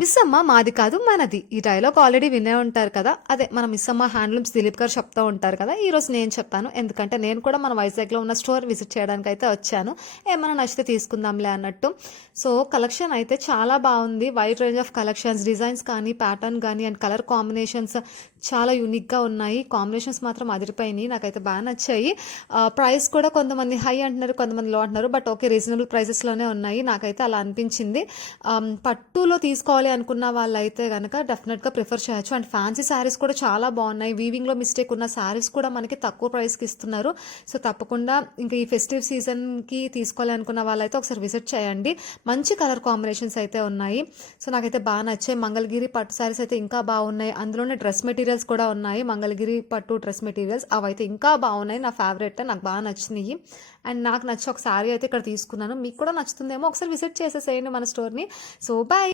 మిస్సమ్మ మాది కాదు మనది. ఈ డైలాగ్ ఆల్రెడీ వినే ఉంటారు కదా! అదే మన మిస్సమ్మ హ్యాండ్లూమ్స్ దిలీప్ గారు చెప్తా ఉంటారు కదా! ఈరోజు నేను చెప్తాను. ఎందుకంటే నేను కూడా మన వైజాగ్‌లో ఉన్న స్టోర్ విజిట్ చేయడానికైతే వచ్చాను. ఏమన్నా నచ్చితే తీసుకుందాంలే అన్నట్టు. సో, కలెక్షన్ అయితే చాలా బావుంది. Wide range of collections, designs కానీ, ప్యాటర్న్ గానీ అండ్ కలర్ కాంబినేషన్స్ చాలా యూనిక్‌గా ఉన్నాయి. కాంబినేషన్స్ మాత్రం అదిరిపోయినాయి. నాకైతే బా నచ్చాయి. ప్రైస్ కూడా కొంతమంది హై అంటున్నారు, కొంతమంది లో అంటున్నారు. బట్ ఓకే, రీజనబుల్ ప్రైసెస్‌లోనే ఉన్నాయి. నాకైతే అలా అనిపించింది. పట్టులో తీసుకోవాలి అనుకున్న వాళ్ళైతే గనక డెఫినెట్గా ప్రిఫర్ చేయొచ్చు. అండ్ ఫ్యాన్సీ శారీస్ కూడా చాలా బాగున్నాయి. వీవింగ్లో మిస్టేక్ ఉన్న శారీస్ కూడా మనకి తక్కువ ప్రైస్కి ఇస్తున్నారు. సో తప్పకుండా ఇంకా ఈ ఫెస్టివ్ సీజన్కి తీసుకోవాలి అనుకున్న వాళ్ళైతే ఒకసారి విజిట్ చేయండి. మంచి కలర్ కాంబినేషన్స్ అయితే ఉన్నాయి. సో నాకైతే బాగా నచ్చాయి. మంగళగిరి పట్టు శారీస్ అయితే ఇంకా బాగున్నాయి. అందులోనే డ్రెస్ మెటీరియల్స్ కూడా ఉన్నాయి. మంగళగిరి పట్టు డ్రెస్ మెటీరియల్స్ అవైతే ఇంకా బాగున్నాయి. నా ఫేవరెట్, నాకు బాగా నచ్చినాయి. అండ్ నాకు నచ్చి ఒక శారీ అయితే ఇక్కడ తీసుకున్నాను. మీకు కూడా నచ్చుతుందేమో, ఒకసారి విజిట్ చేసేసేయండి మన స్టోర్ని. So bye.